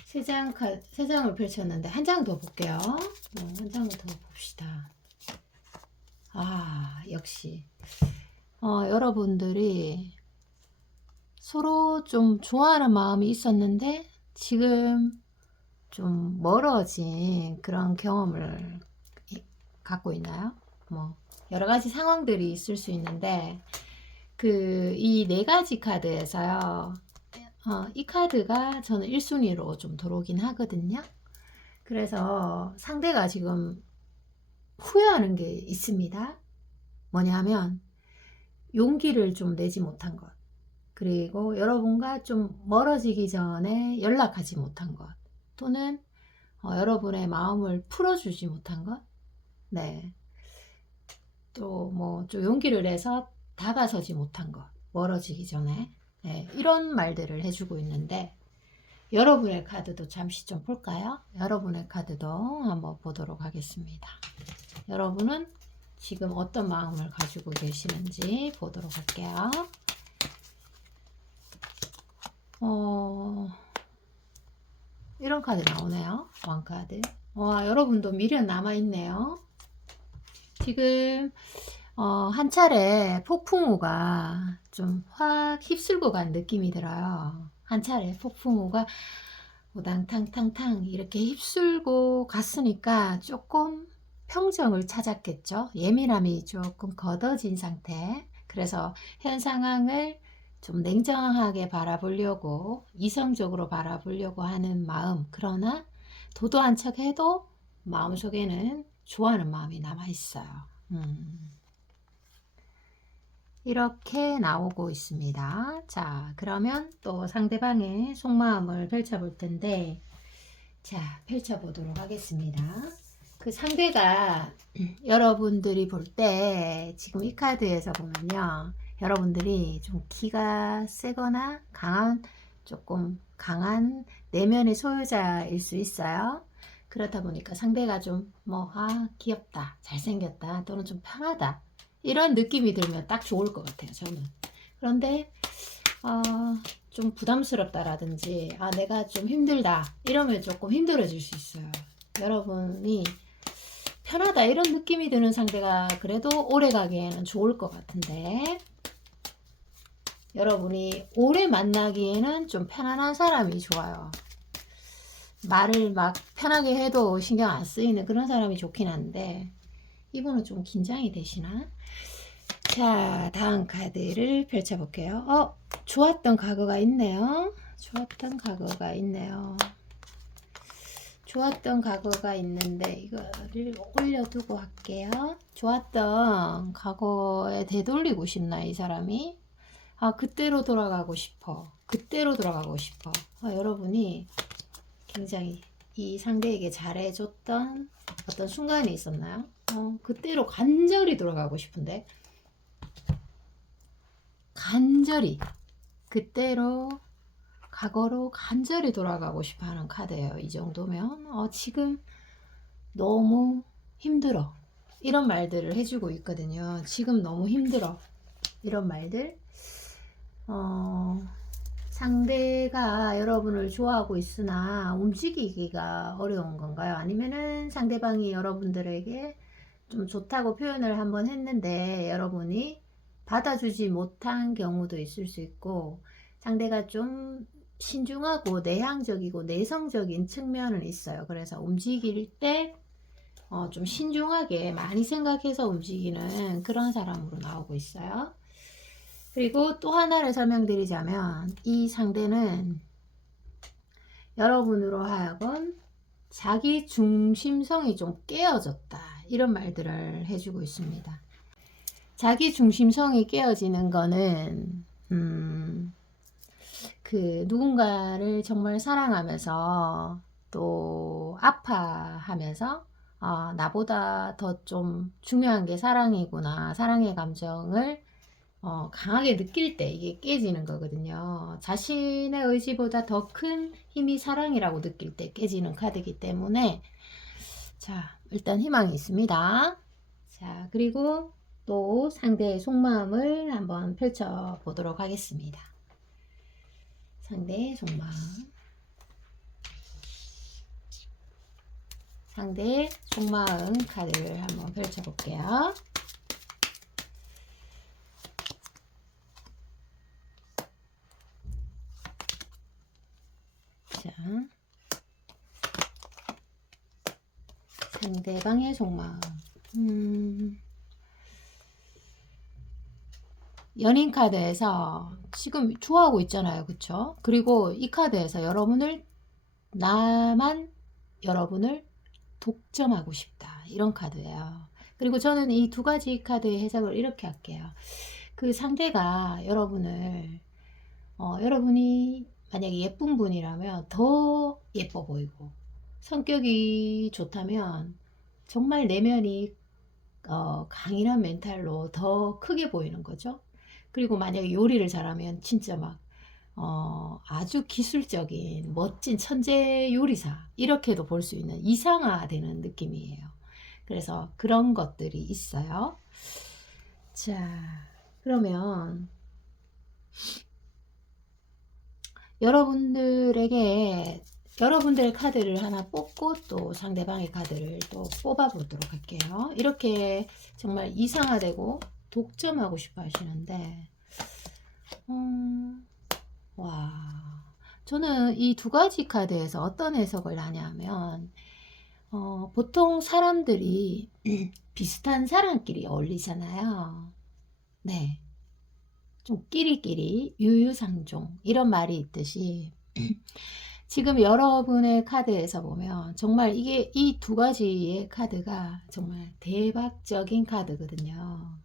3장을 펼쳤는데 한 장 더 볼게요. 한 장을 더 봅시다. 역시. 여러분들이 서로 좀 좋아하는 마음이 있었는데 지금 좀 멀어진 그런 경험을 갖고 있나요? 뭐 여러 가지 상황들이 있을 수 있는데 이 4가지 카드에서요. 이 카드가 저는 1순위로 좀 들어오긴 하거든요. 그래서 상대가 지금 후회하는 게 있습니다. 뭐냐면 용기를 좀 내지 못한 것, 그리고 여러분과 좀 멀어지기 전에 연락하지 못한 것, 또는 여러분의 마음을 풀어주지 못한 것, 네, 또 뭐 좀 용기를 내서 다가서지 못한 것, 멀어지기 전에, 네, 이런 말들을 해주고 있는데, 여러분의 카드도 잠시 좀 볼까요? 여러분의 카드도 한번 보도록 하겠습니다. 여러분은 지금 어떤 마음을 가지고 계시는지 보도록 할게요. 이런 카드 나오네요. 왕카드. 여러분도 미련 남아있네요. 지금 한 차례 폭풍우가 좀 확 휩쓸고 간 느낌이 들어요. 한 차례 폭풍우가 우당탕탕탕 이렇게 휩쓸고 갔으니까 조금 평정을 찾았겠죠. 예민함이 조금 걷어진 상태. 그래서 현 상황을 좀 냉정하게 바라보려고, 이성적으로 바라보려고 하는 마음, 그러나 도도한 척 해도 마음속에는 좋아하는 마음이 남아있어요. 이렇게 나오고 있습니다. 자, 그러면 또 상대방의 속마음을 펼쳐볼 텐데, 자, 펼쳐보도록 하겠습니다. 그 상대가 여러분들이 볼 때 지금 이 카드에서 보면요, 여러분들이 좀 기가 세거나 조금 강한 내면의 소유자일 수 있어요. 그렇다 보니까 상대가 좀 귀엽다, 잘생겼다, 또는 좀 편하다, 이런 느낌이 들면 딱 좋을 것 같아요, 저는. 그런데 좀 부담스럽다라든지 내가 좀 힘들다 이러면 조금 힘들어질 수 있어요. 여러분이 편하다 이런 느낌이 드는 상대가 그래도 오래 가기에는 좋을 것 같은데, 여러분이 오래 만나기에는 좀 편안한 사람이 좋아요. 말을 막 편하게 해도 신경 안 쓰이는 그런 사람이 좋긴 한데, 이분은 좀 긴장이 되시나? 자, 다음 카드를 펼쳐볼게요. 좋았던 과거가 있네요. 좋았던 과거가 있네요. 좋았던 과거가 있는데 이거를 올려두고 할게요. 좋았던 과거에 되돌리고 싶나, 이 사람이? 그때로 돌아가고 싶어. 그때로 돌아가고 싶어. 여러분이 굉장히 이 상대에게 잘해줬던 어떤 순간이 있었나요? 그때로 간절히 돌아가고 싶은데, 간절히 그때로 과거로 간절히 돌아가고 싶어 하는 카드예요. 이 정도면 지금 너무 힘들어, 이런 말들을 해주고 있거든요. 지금 너무 힘들어, 이런 말들. 상대가 여러분을 좋아하고 있으나 움직이기가 어려운 건가요? 아니면은 상대방이 여러분들에게 좀 좋다고 표현을 한번 했는데 여러분이 받아주지 못한 경우도 있을 수 있고, 상대가 좀 신중하고 내향적이고 내성적인 측면은 있어요. 그래서 움직일 때 좀 신중하게 많이 생각해서 움직이는 그런 사람으로 나오고 있어요. 그리고 또 하나를 설명드리자면, 이 상대는 여러분으로 하여금 자기 중심성이 좀 깨어졌다, 이런 말들을 해주고 있습니다. 자기 중심성이 깨어지는 거는 누군가를 정말 사랑하면서 또 아파하면서 나보다 더 좀 중요한 게 사랑이구나, 사랑의 감정을 강하게 느낄 때 이게 깨지는 거거든요. 자신의 의지보다 더 큰 힘이 사랑이라고 느낄 때 깨지는 카드이기 때문에, 자, 일단 희망이 있습니다. 자, 그리고 또 상대의 속마음을 한번 펼쳐 보도록 하겠습니다. 상대의 속마음. 상대의 속마음 카드를 한번 펼쳐 볼게요. 자, 상대방의 속마음. 연인 카드에서 지금 좋아하고 있잖아요. 그쵸? 그리고 이 카드에서 나만 여러분을 독점하고 싶다, 이런 카드예요. 그리고 저는 이 두 가지 카드의 해석을 이렇게 할게요. 그 상대가 여러분이 만약에 예쁜 분이라면 더 예뻐 보이고, 성격이 좋다면 정말 내면이 강인한 멘탈로 더 크게 보이는 거죠. 그리고 만약에 요리를 잘하면 진짜 막 아주 기술적인 멋진 천재 요리사, 이렇게도 볼 수 있는, 이상화되는 느낌이에요. 그래서 그런 것들이 있어요. 자, 그러면 여러분들의 카드를 하나 뽑고 또 상대방의 카드를 또 뽑아 보도록 할게요. 이렇게 정말 이상화되고 독점하고 싶어 하시는데, 와, 저는 이 두 가지 카드에서 어떤 해석을 하냐면, 보통 사람들이 비슷한 사람끼리 어울리잖아요. 네. 좀 끼리끼리 유유상종, 이런 말이 있듯이 지금 여러분의 카드에서 보면 정말 이게 이 두 가지의 카드가 정말 대박적인 카드거든요.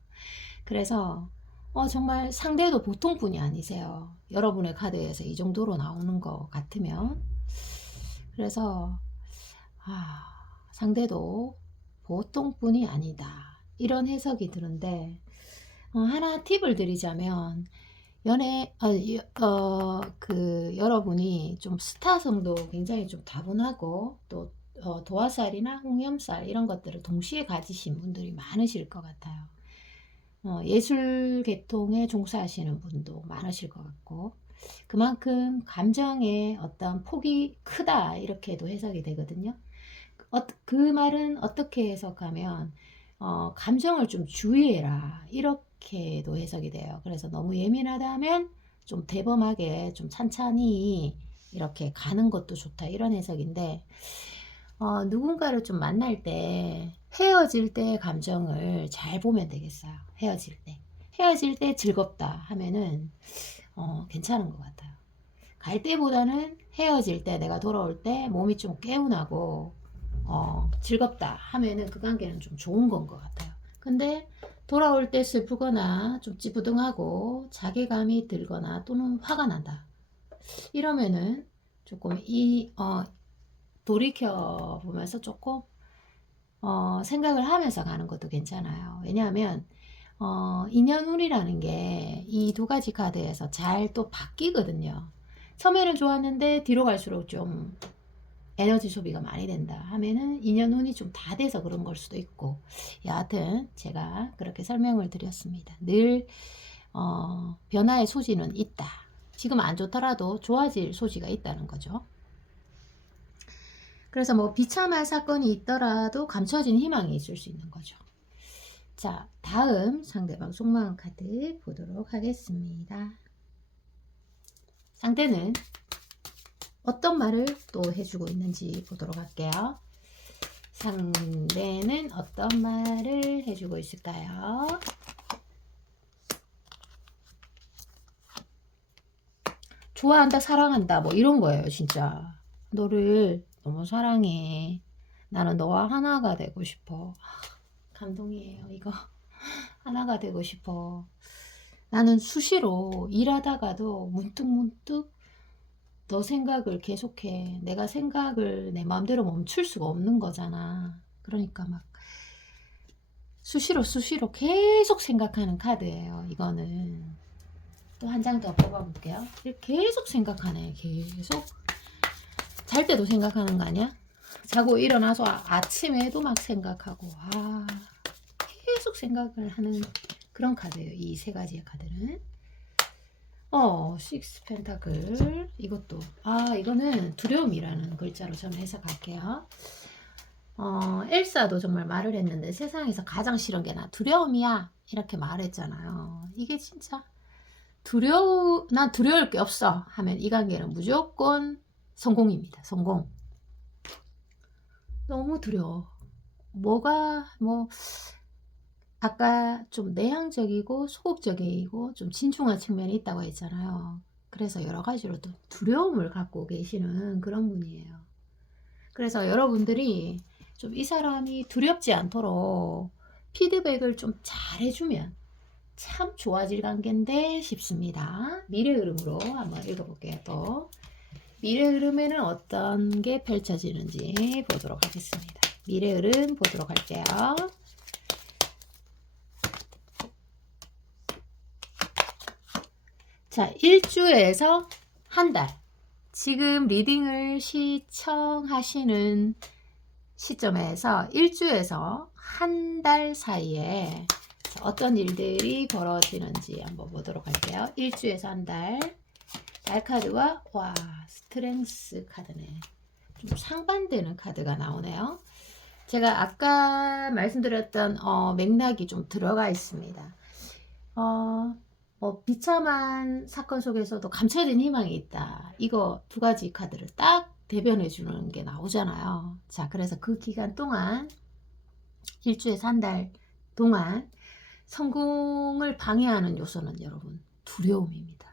그래서 정말 상대도 보통 분이 아니세요. 여러분의 카드에서 이 정도로 나오는 것 같으면. 그래서 상대도 보통 분이 아니다, 이런 해석이 드는데, 하나 팁을 드리자면, 여러분이 좀 스타성도 굉장히 좀 다분하고, 또 도화살이나 홍염살 이런 것들을 동시에 가지신 분들이 많으실 것 같아요. 예술 계통에 종사하시는 분도 많으실 것 같고, 그만큼 감정의 어떤 폭이 크다, 이렇게도 해석이 되거든요. 그 말은 어떻게 해석하면 감정을 좀 주의해라, 이렇게도 해석이 돼요. 그래서 너무 예민하다면 좀 대범하게 좀 찬찬히 이렇게 가는 것도 좋다, 이런 해석인데, 누군가를 좀 만날 때 헤어질 때 감정을 잘 보면 되겠어요. 헤어질 때 즐겁다 하면은 괜찮은 것 같아요. 갈 때보다는 헤어질 때, 내가 돌아올 때 몸이 좀 개운하고 즐겁다 하면은 그 관계는 좀 좋은 건 것 같아요. 근데 돌아올 때 슬프거나 좀 찌부둥하고 자괴감이 들거나 또는 화가 난다, 이러면은 조금 돌이켜 보면서 조금 생각을 하면서 가는 것도 괜찮아요. 왜냐하면 인연운이라는 게 이 두 가지 카드에서 잘 또 바뀌거든요. 처음에는 좋았는데 뒤로 갈수록 좀 에너지 소비가 많이 된다 하면은 인연 운이 좀 다 돼서 그런 걸 수도 있고, 여하튼 제가 그렇게 설명을 드렸습니다. 늘 변화의 소지는 있다. 지금 안 좋더라도 좋아질 소지가 있다는 거죠. 그래서 뭐 비참한 사건이 있더라도 감춰진 희망이 있을 수 있는 거죠. 자, 다음 상대방 속마음 카드 보도록 하겠습니다. 상대는 어떤 말을 또 해주고 있는지 보도록 할게요. 상대는 어떤 말을 해주고 있을까요? 좋아한다, 사랑한다, 뭐 이런 거예요, 진짜. 너를 너무 사랑해. 나는 너와 하나가 되고 싶어. 감동이에요, 이거. 하나가 되고 싶어. 나는 수시로 일하다가도 문득문득 너 생각을 계속해. 내가 생각을 내 마음대로 멈출 수가 없는 거잖아. 그러니까 막 수시로 계속 생각하는 카드예요, 이거는. 또 한 장 더 뽑아볼게요. 계속 생각하네, 계속. 잘 때도 생각하는 거 아니야? 자고 일어나서 아침에도 막 생각하고, 계속 생각을 하는 그런 카드예요, 이 세 가지의 카드는. 식스 펜타클. 이것도 이거는 두려움이라는 글자로 저는 해석할게요. 엘사도 정말 말을 했는데 세상에서 가장 싫은 게 나 두려움이야 이렇게 말했잖아요. 이게 진짜 난 두려울 게 없어 하면 이 관계는 무조건 성공입니다. 성공. 너무 두려워. 뭐가 아까 좀 내향적이고 소극적이고 좀 진중한 측면이 있다고 했잖아요. 그래서 여러 가지로 또 두려움을 갖고 계시는 그런 분이에요. 그래서 여러분들이 좀 이 사람이 두렵지 않도록 피드백을 좀 잘해주면 참 좋아질 관계인데 싶습니다. 미래 흐름으로 한번 읽어볼게요. 또 미래 흐름에는 어떤 게 펼쳐지는지 보도록 하겠습니다. 미래 흐름 보도록 할게요. 자, 일주에서 한 달. 지금 리딩을 시청하시는 시점에서 일주에서 한 달 사이에 어떤 일들이 벌어지는지 한번 보도록 할게요. 일주에서 한 달. 달 카드와 스트렝스 카드네. 좀 상반되는 카드가 나오네요. 제가 아까 말씀드렸던 맥락이 좀 들어가 있습니다. 비참한 사건 속에서도 감춰진 희망이 있다. 이거 두 가지 카드를 딱 대변해 주는 게 나오잖아요. 자, 그래서 그 기간 동안 일주에서 한 달 동안 성공을 방해하는 요소는 여러분 두려움입니다.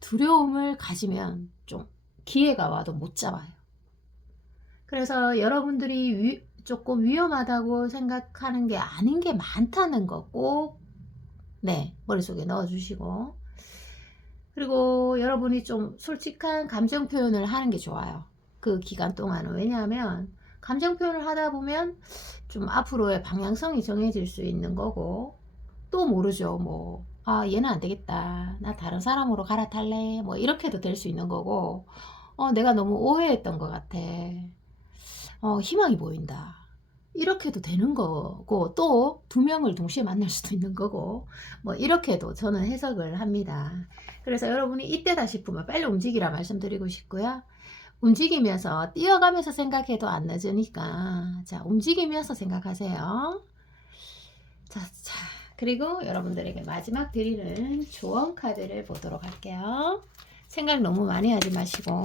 두려움을 가지면 좀 기회가 와도 못 잡아요. 그래서 여러분들이 조금 위험하다고 생각하는 게 아닌 게 많다는 거 꼭 머릿속에 넣어주시고, 그리고 여러분이 좀 솔직한 감정 표현을 하는 게 좋아요. 그 기간 동안은. 왜냐하면 감정 표현을 하다 보면 좀 앞으로의 방향성이 정해질 수 있는 거고, 또 모르죠. 얘는 안 되겠다. 나 다른 사람으로 갈아탈래. 이렇게도 될 수 있는 거고, 내가 너무 오해했던 것 같아. 희망이 보인다. 이렇게도 되는 거고, 또 두 명을 동시에 만날 수도 있는 거고, 이렇게도 저는 해석을 합니다. 그래서 여러분이 이때다 싶으면 빨리 움직이라 말씀드리고 싶고요. 움직이면서 뛰어가면서 생각해도 안 늦으니까 자, 움직이면서 생각하세요. 자, 그리고 여러분들에게 마지막 드리는 조언 카드를 보도록 할게요. 생각 너무 많이 하지 마시고,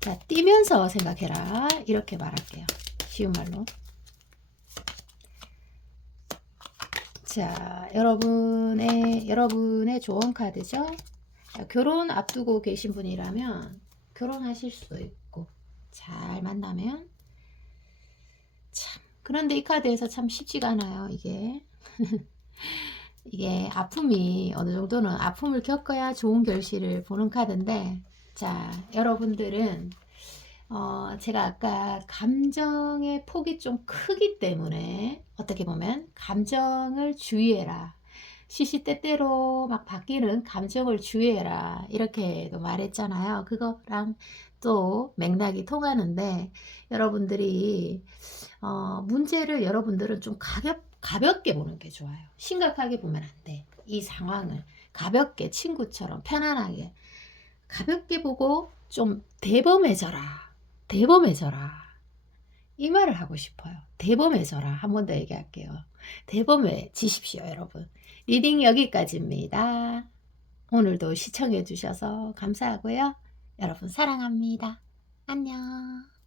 자, 뛰면서 생각해라 이렇게 말할게요. 쉬운 말로. 자, 여러분의 조언 카드죠. 자, 결혼 앞두고 계신 분이라면 결혼하실 수도 있고, 잘 만나면 참. 그런데 이 카드에서 참 쉽지가 않아요, 이게. 이게 아픔이 어느 정도는 아픔을 겪어야 좋은 결실을 보는 카드인데, 자, 여러분들은 제가 아까 감정의 폭이 좀 크기 때문에 어떻게 보면 감정을 주의해라. 시시때때로 막 바뀌는 감정을 주의해라 이렇게도 말했잖아요. 그거랑 또 맥락이 통하는데 여러분들이 문제를 여러분들은 좀 가볍게 보는 게 좋아요. 심각하게 보면 안 돼. 이 상황을 가볍게 친구처럼 편안하게 가볍게 보고 좀 대범해져라. 대범해져라. 이 말을 하고 싶어요. 대범해져라. 한 번 더 얘기할게요. 대범해지십시오, 여러분. 리딩 여기까지입니다. 오늘도 시청해 주셔서 감사하고요. 여러분 사랑합니다. 안녕.